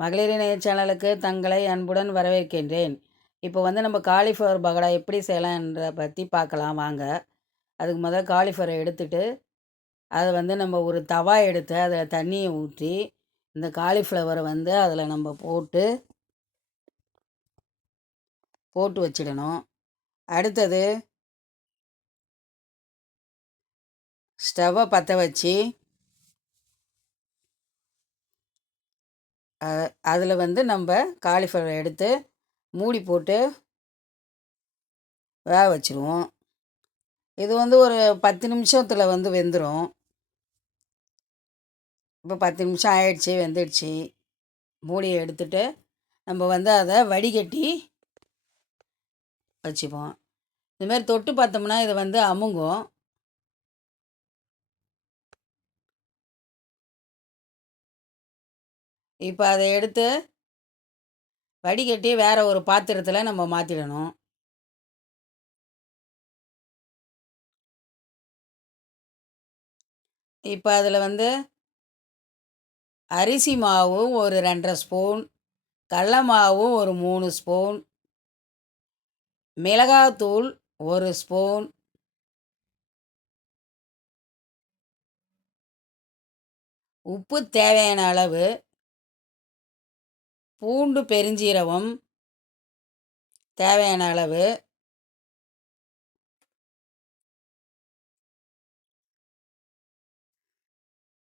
மகளிர் இணைய சேனலுக்கு தங்களை அன்புடன் வரவேற்கின்றேன். இப்போ நம்ம காலிஃப்ளவர் பகோடா எப்படி செய்யலாம்ன்றத பற்றி பார்க்கலாம் வாங்க. அதுக்கு முதல்ல காலிஃப்ளவரை எடுத்துட்டு, அதை நம்ம ஒரு தவா எடுத்து அதில் தண்ணியை ஊற்றி, இந்த காலிஃப்ளவரை அதில் நம்ம போட்டு போட்டு வச்சிடணும். அடுத்தது ஸ்டவ்வை பற்ற வச்சு அதில் நம்ம காலிஃப்ளவரை எடுத்து மூடி போட்டு வேக வச்சுருவோம். இது ஒரு 10 நிமிஷத்தில் வெந்துடும். இப்போ 10 நிமிஷம் ஆயிடுச்சு, வெந்துடுச்சு. மூடியை எடுத்துட்டு நம்ம அதை வடிகட்டி வச்சுப்போம். இதுமாரி தொட்டு பார்த்தோம்னா இது அமுங்கும். இப்போ அதை எடுத்து வடிகட்டி வேறு ஒரு பாத்திரத்தில் நம்ம மாற்றிடணும். இப்போ அதில் அரிசி மாவு ஒரு 2½ ஸ்பூன், கடல மாவு ஒரு 3 ஸ்பூன், மிளகாத்தூள் 1 ஸ்பூன், உப்பு தேவையான அளவு, பூண்டு பெருஞ்சீரகம் தேவையான அளவு,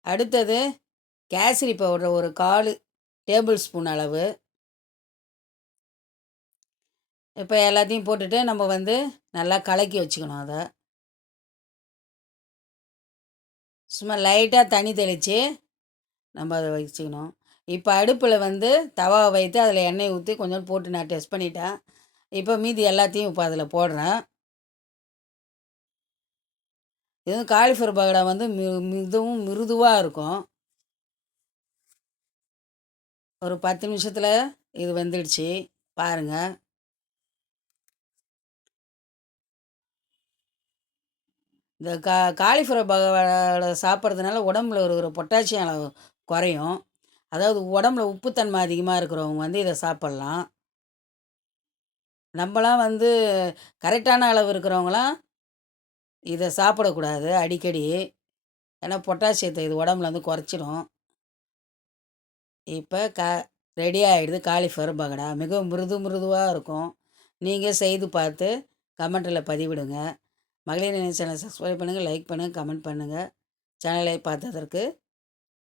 அடுத்தது கேசரி பவுடர் ஒரு 1/4 டேபிள் ஸ்பூன் அளவு. இப்போ எல்லாத்தையும் போட்டுட்டு நம்ம நல்லா கலக்கி வச்சுக்கணும். அதை சும்மா லைட்டாக தண்ணி தெளித்து நம்ம அதை வச்சுக்கணும். இப்போ அடுப்பில் தவாவை வைத்து அதில் எண்ணெய் ஊற்றி கொஞ்சம் போட்டு நான் டெஸ்ட் பண்ணிட்டேன். இப்போ மீதி எல்லாத்தையும் இப்போ அதில் போடுறேன். இது காலிஃப்ளவர் பகோடா மிகவும் மிருதுவாக இருக்கும். ஒரு 10 நிமிஷத்தில் இது வெந்துடுச்சு பாருங்கள். இந்த காலிஃப்ளவர் பகோடா சாப்பிட்றதுனால உடம்புல ஒரு பொட்டாசியம் அளவு குறையும். அதாவது உடம்புல உப்புத்தன்மை அதிகமாக இருக்கிறவங்க இதை சாப்பிட்லாம். நம்மளாம் கரெக்டான அளவு இருக்கிறவங்களாம் இதை சாப்பிடக்கூடாது அடிக்கடி. ஏன்னா பொட்டாசியத்தை இது உடம்புல குறைச்சிடும். இப்போ ரெடி ஆகிடுது காலிஃப்ளவர் பகோடா. மிகவும் மிருதுவாக இருக்கும். நீங்கள் செய்து பார்த்து கமெண்ட்டில் பதிவிடுங்க. மகளிர் இணைய சேனலை சப்ஸ்கிரைப் பண்ணுங்கள், லைக் பண்ணுங்கள், கமெண்ட் பண்ணுங்கள். சேனலை பார்த்ததற்கு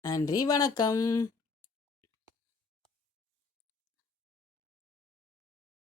நன்றி, வணக்கம்.